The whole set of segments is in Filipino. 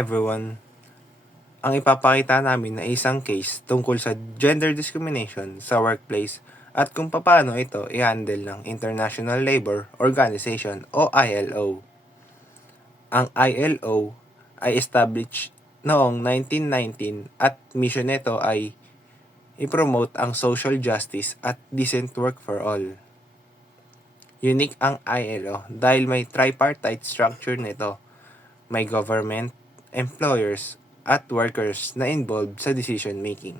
everyone! Ang ipapakita namin ay isang case tungkol sa gender discrimination sa workplace at kung paano ito i-handle ng International Labour Organization o ILO. Ang ILO ay established noong 1919 at mission nito ay i-promote ang social justice at decent work for all. Unique ang ILO dahil may tripartite structure nito. May government, employers, at workers na involved sa decision making.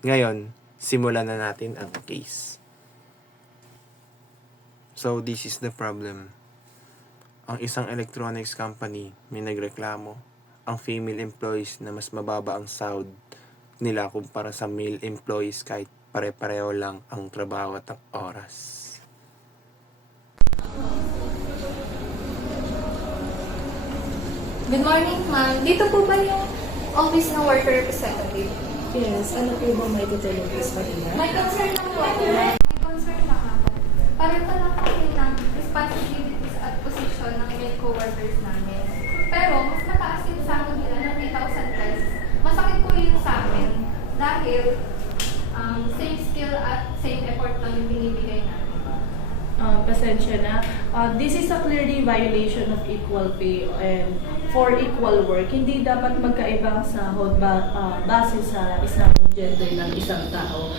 Ngayon, simulan na natin ang case. So, this is the problem. Ang isang electronics company may nagreklamo ang female employees na mas mababa ang sahod nila kumpara sa male employees kahit pare-pareho lang ang trabaho at ang oras. Good morning, ma'am. Dito po ba yung office ng worker representative? Yes, ano po ba may tutulong po sa kanila? May concern lang po ako. May concern lang ako. Pareho lang kami ng responsibilities at position ng male co-workers namin. Pero, mas mataas yung sahod nila ng 3,000 pesos. Masakit po yun sa amin dahil same skill at same effort lang yung binibigay namin. Pasensya na. This is a clearly violation of equal pay and for equal work. Hindi dapat magkaibang sahod base sa isang gender ng isang tao.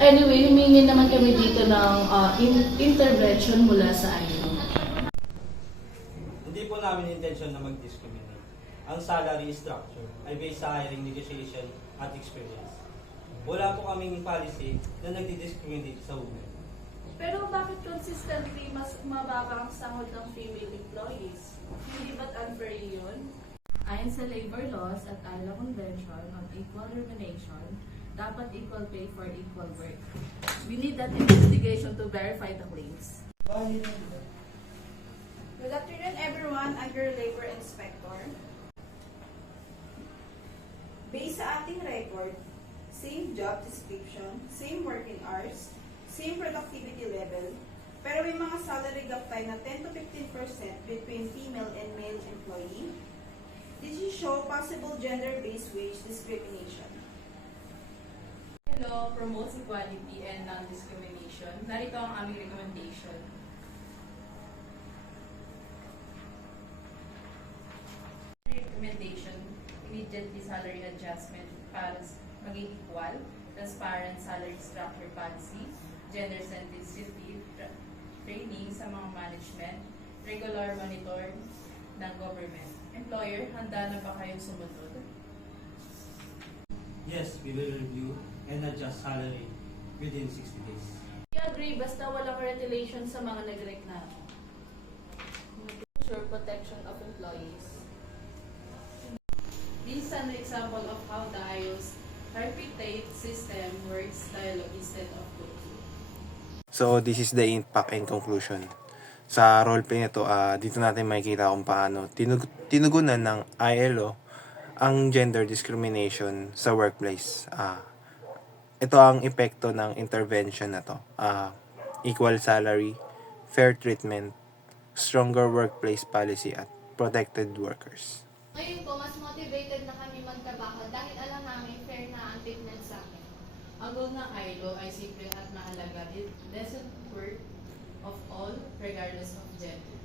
Anyway, humingi naman kami dito ng intervention mula sa ILO. Hindi po namin intention na mag-discriminate. Ang salary structure ay based sa hiring negotiation at experience. Wala po kaming policy na nagdi-discriminate sa women. Pero bakit consistently mas mababa ang sahod ng female employees? Hindi ba't unfair yun? Ayon sa labor laws at ILO Convention on Equal Remuneration, dapat equal pay for equal work. We need that investigation to verify the claims. Good afternoon, everyone. I'm your labor inspector. Based sa ating record, same job description, same working hours, same productivity level, pero may mga salary gap tayo na 10 to 15% between female and male employee. This will show possible gender-based wage discrimination. Law promotes equality and non-discrimination. Narito ang aming recommendation. Recommendation, immediately salary adjustment para maging equal, transparent salary structure policy, gender sensitive training sa mga management, regular monitor ng government. Employer, handa na ba kayong sumunod? Yes, we will review and adjust salary within 60 days. We agree basta walang retaliation sa mga nagreklamo. Ensure protection of employees. This is an example of how the IO's tripartite system works dialogue instead of code. So, this is the impact and conclusion. Sa roleplay nito, dito natin makikita kung paano tinugunan ng ILO ang gender discrimination sa workplace. Ito ang epekto ng intervention na to. Equal salary, fair treatment, stronger workplace policy, at protected workers. Ngayon po, mas motivated na kami magtrabaho dahil alam namin fair na ang treatment sa amin. Ang goal ng ILO ay simple at mahalaga. It doesn't work of all regardless of gender.